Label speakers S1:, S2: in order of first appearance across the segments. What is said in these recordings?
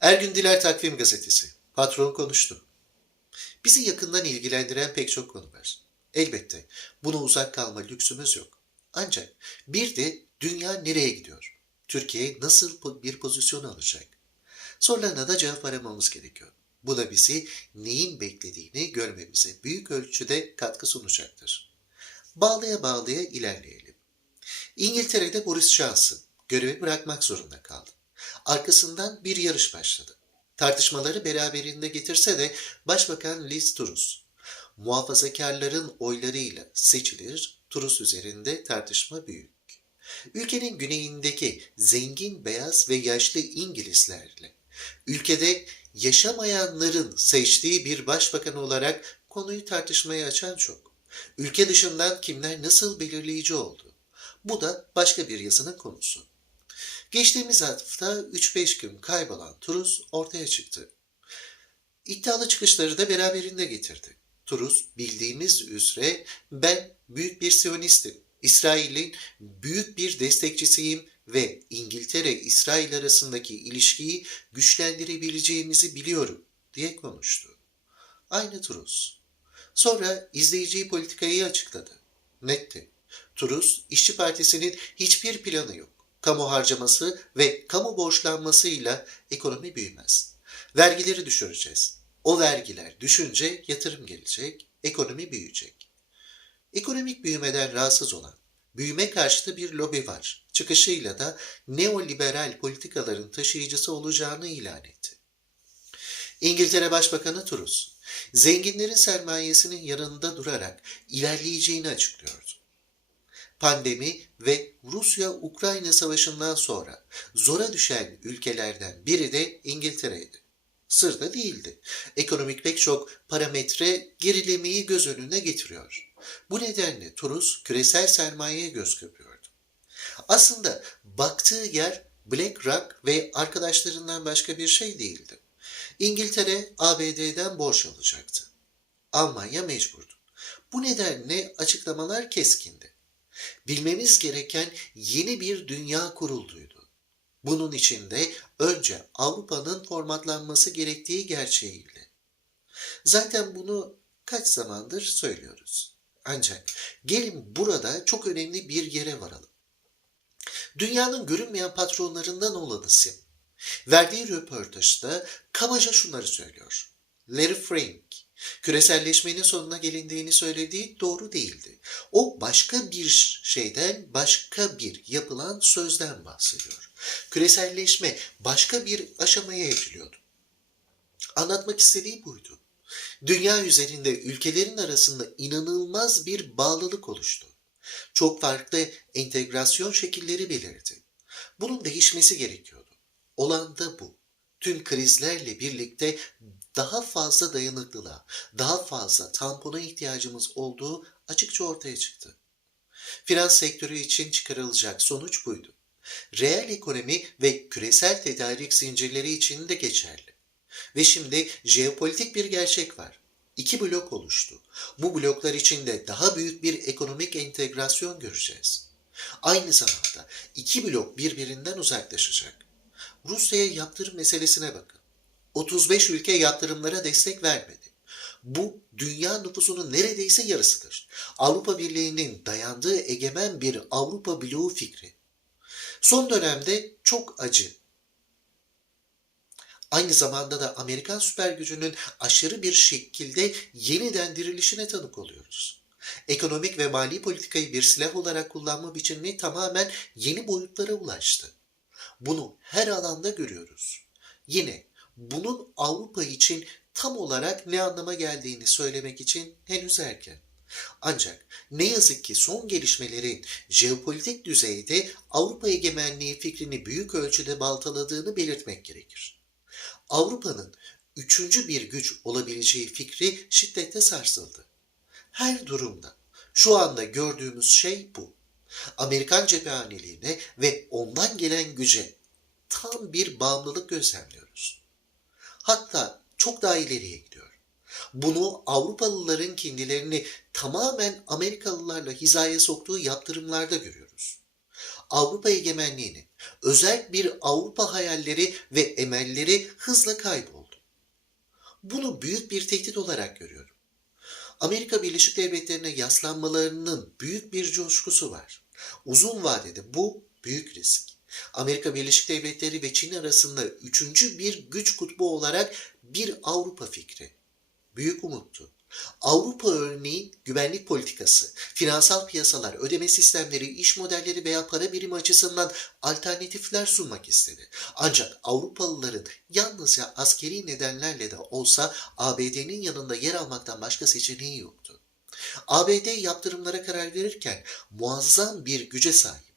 S1: Ergün Diler Takvim Gazetesi. Patron konuştu. Bizi yakından ilgilendiren pek çok konu var. Elbette buna uzak kalma lüksümüz yok. Ancak bir de dünya nereye gidiyor? Türkiye nasıl bir pozisyon alacak? Sorularına da cevap aramamız gerekiyor. Bu da bizi neyin beklediğini görmemize büyük ölçüde katkı sunacaktır. Bağlaya bağlaya ilerleyelim. İngiltere'de Boris Johnson görevi bırakmak zorunda kaldı. Arkasından bir yarış başladı. Tartışmaları beraberinde getirse de Başbakan Liz Truss, muhafazakarların oylarıyla seçilir, Truss üzerinde tartışma büyük. Ülkenin güneyindeki zengin beyaz ve yaşlı İngilizlerle, ülkede yaşamayanların seçtiği bir başbakan olarak konuyu tartışmaya açan çok. Ülke dışından kimler nasıl belirleyici oldu? Bu da başka bir yazının konusu. Geçtiğimiz hafta 3-5 gün kaybolan Turus ortaya çıktı. İddialı çıkışları da beraberinde getirdi. Turus bildiğimiz üzere ben büyük bir Siyonistim. İsrail'in büyük bir destekçisiyim ve İngiltere-İsrail arasındaki ilişkiyi güçlendirebileceğimizi biliyorum diye konuştu. Aynı Turus. Sonra izleyiciyi politikayı açıkladı. Netti. Turus, İşçi Partisi'nin hiçbir planı yok. Kamu harcaması ve kamu borçlanmasıyla ekonomi büyümez. Vergileri düşüreceğiz. O vergiler düşünce yatırım gelecek, ekonomi büyüyecek. Ekonomik büyümeden rahatsız olan, büyüme karşıtı bir lobi var. Çıkışıyla da neoliberal politikaların taşıyıcısı olacağını ilan etti. İngiltere Başbakanı Truss, zenginlerin sermayesinin yanında durarak ilerleyeceğini açıklıyordu. Pandemi ve Rusya-Ukrayna savaşından sonra zora düşen ülkelerden biri de İngiltere'ydi. Sır da değildi. Ekonomik pek çok parametre gerilemeyi göz önüne getiriyor. Bu nedenle Turus küresel sermayeye göz kırpıyordu. Aslında baktığı yer BlackRock ve arkadaşlarından başka bir şey değildi. İngiltere ABD'den borç alacaktı. Almanya mecburdu. Bu nedenle açıklamalar keskindi. Bilmemiz gereken yeni bir dünya kurulduydu. Bunun içinde önce Avrupa'nın formatlanması gerektiği gerçeğiyle. Zaten bunu kaç zamandır söylüyoruz. Ancak gelin burada çok önemli bir yere varalım. Dünyanın görünmeyen patronlarından olan isim verdiği röportajda kabaca şunları söylüyor. Larry Frank, küreselleşmenin sonuna gelindiğini söylediği doğru değildi. O başka bir şeyden, başka bir yapılan sözden bahsediyor. Küreselleşme başka bir aşamaya evriliyordu. Anlatmak istediği buydu. Dünya üzerinde ülkelerin arasında inanılmaz bir bağlılık oluştu. Çok farklı entegrasyon şekilleri belirdi. Bunun değişmesi gerekiyordu. Olan da bu. Tüm krizlerle birlikte daha fazla dayanıklılığa, daha fazla tampona ihtiyacımız olduğu açıkça ortaya çıktı. Finans sektörü için çıkarılacak sonuç buydu. Reel ekonomi ve küresel tedarik zincirleri için de geçerli. Ve şimdi jeopolitik bir gerçek var. İki blok oluştu. Bu bloklar içinde daha büyük bir ekonomik entegrasyon göreceğiz. Aynı zamanda iki blok birbirinden uzaklaşacak. Rusya'ya yaptırım meselesine bakın. 35 ülke yatırımlara destek vermedi. Bu dünya nüfusunun neredeyse yarısıdır. Avrupa Birliği'nin dayandığı egemen bir Avrupa bloğu fikri. Son dönemde çok acı. Aynı zamanda da Amerikan süper gücünün aşırı bir şekilde yeniden dirilişine tanık oluyoruz. Ekonomik ve mali politikayı bir silah olarak kullanma biçimi tamamen yeni boyutlara ulaştı. Bunu her alanda görüyoruz. Yine bunun Avrupa için tam olarak ne anlama geldiğini söylemek için henüz erken. Ancak ne yazık ki son gelişmelerin jeopolitik düzeyde Avrupa egemenliği fikrini büyük ölçüde baltaladığını belirtmek gerekir. Avrupa'nın üçüncü bir güç olabileceği fikri şiddetle sarsıldı. Her durumda şu anda gördüğümüz şey bu. Amerikan cephaneliğine ve ondan gelen güce tam bir bağımlılık gözlemliyoruz. Hatta çok daha ileriye gidiyor. Bunu Avrupalıların kendilerini tamamen Amerikalılarla hizaya soktuğu yaptırımlarda görüyoruz. Avrupa egemenliğini özel bir Avrupa hayalleri ve emelleri hızla kayboldu. Bunu büyük bir tehdit olarak görüyorum. Amerika Birleşik Devletleri'ne yaslanmalarının büyük bir coşkusu var. Uzun vadede bu büyük risk. Amerika Birleşik Devletleri ve Çin arasında üçüncü bir güç kutbu olarak bir Avrupa fikri. Büyük umuttu. Avrupa örneği güvenlik politikası, finansal piyasalar, ödeme sistemleri, iş modelleri veya para birimi açısından alternatifler sunmak istedi. Ancak Avrupalıların yalnızca askeri nedenlerle de olsa ABD'nin yanında yer almaktan başka seçeneği yoktu. ABD yaptırımlara karar verirken muazzam bir güce sahipti.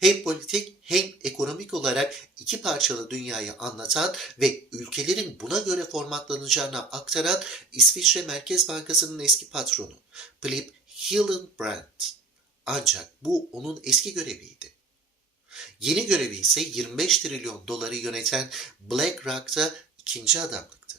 S1: Hem politik hem ekonomik olarak iki parçalı dünyayı anlatan ve ülkelerin buna göre formatlanacağına aktaran İsviçre Merkez Bankası'nın eski patronu Philip Hillenbrand. Ancak bu onun eski göreviydi. Yeni görevi ise 25 trilyon doları yöneten BlackRock'ta ikinci adamlıktı.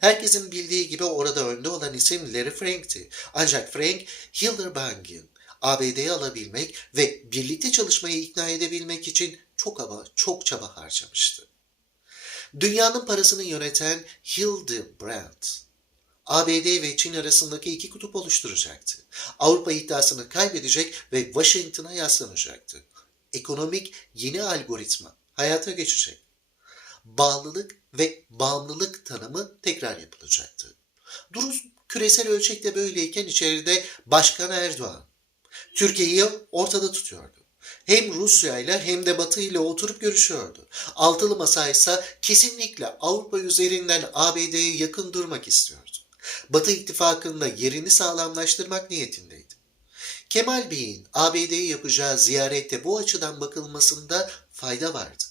S1: Herkesin bildiği gibi orada önde olan isim Larry Frank'ti. Ancak Frank, Hillenbrand'in ABD'ye alabilmek ve birlikte çalışmayı ikna edebilmek için çok ama çok çaba harcamıştı. Dünyanın parasını yöneten Hildebrand, ABD ve Çin arasındaki iki kutup oluşturacaktı. Avrupa iddiasını kaybedecek ve Washington'a yaslanacaktı. Ekonomik yeni algoritma hayata geçecek. Bağlılık ve bağımlılık tanımı tekrar yapılacaktı. Durum küresel ölçekte böyleyken içeride Başkan Erdoğan, Türkiye'yi ortada tutuyordu. Hem Rusya ile hem de Batı ile oturup görüşüyordu. Altılı masa ise kesinlikle Avrupa üzerinden ABD'ye yakın durmak istiyordu. Batı ittifakında yerini sağlamlaştırmak niyetindeydi. Kemal Bey'in ABD'ye yapacağı ziyarette bu açıdan bakılmasında fayda vardı.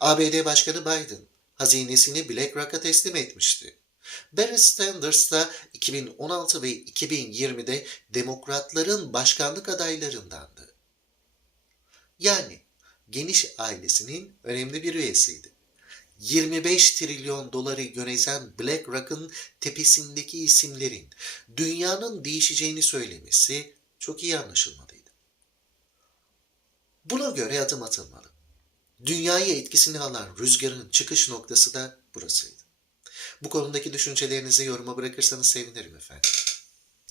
S1: ABD Başkanı Biden hazinesini BlackRock'a teslim etmişti. Barry Sanders da 2016 ve 2020'de demokratların başkanlık adaylarındandı. Yani geniş ailesinin önemli bir üyesiydi. 25 trilyon doları yöneten BlackRock'ın tepesindeki isimlerin dünyanın değişeceğini söylemesi çok iyi anlaşılmalıydı. Buna göre adım atılmalı. Dünyayı etkisini alan rüzgarın çıkış noktası da burasıydı. Bu konudaki düşüncelerinizi yoruma bırakırsanız sevinirim efendim.